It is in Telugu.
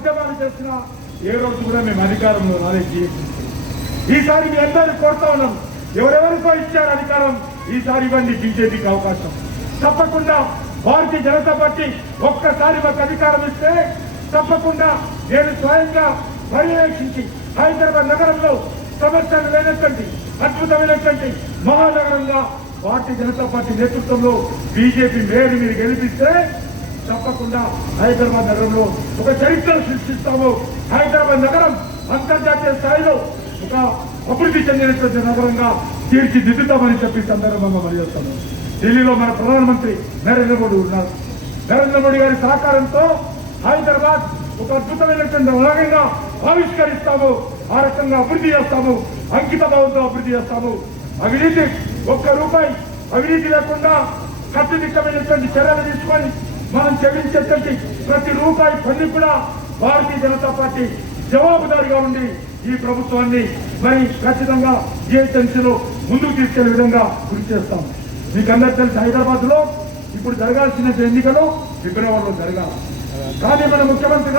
ఉద్యమాలు చేసినా ఏ రోజు కూడా మేము అధికారంలో రాలేదు. ఈసారి మీ అందరినీ కోరుతా ఉన్నాం, ఎవరెవరికో ఇచ్చారు అధికారం, ఈసారి ఇవ్వండి బీజేపీకి అవకాశం. తప్పకుండా భారతీయ జనతా పార్టీ ఒక్కసారి మాకు అధికారం ఇస్తే తప్పకుండా నేను స్వయంగా పర్యవేక్షించి హైదరాబాద్ నగరంలో సమస్యలు లేనటువంటి అద్భుతమైనటువంటి మహానగరంగా భారతీయ జనతా పార్టీ నేతృత్వంలో బీజేపీ మేయర్ మీరు గెలిపిస్తే తప్పకుండా హైదరాబాద్ నగరంలో ఒక చరిత్రను సృష్టిస్తాము. హైదరాబాద్ నగరం అంతర్జాతీయ స్థాయిలో ఒక అభివృద్ధి చెందినటువంటి నగరంగా తీర్చిదిద్దుతామని చెప్పి సందర్భంగా పనిచేస్తాము. ఢిల్లీలో మన ప్రధానమంత్రి నరేంద్ర మోడీ ఉన్నారు. నరేంద్ర మోడీ గారి సహకారంతో హైదరాబాద్ ఒక అద్భుతమైనటువంటి నగరంగా ఆవిష్కరిస్తాము. ఆ రకంగా అభివృద్ధి చేస్తాము, అంకిత భావంతో అభివృద్ధి చేస్తాము. అవినీతి ఒక్క రూపాయి అవినీతి లేకుండా కట్టుదిట్టమైనటువంటి చర్యలు తీసుకొని మనం చెల్లించేటువంటి ప్రతి రూపాయి పని కూడా భారతీయ జనతా పార్టీ జవాబుదారీగా ఉండి ఈ ప్రభుత్వాన్ని మరి ఖచ్చితంగా జిహెచ్ఎంసీలో ముందుకు తీసుకెళ్లే విధంగా కృషి చేస్తాం. మీకు అందరూ తెలిసి హైదరాబాద్ లో ఇప్పుడు జరగాల్సిన ఎన్నికలు ఫిబ్రవరిలో జరగాలి. కానీ మన ముఖ్యమంత్రి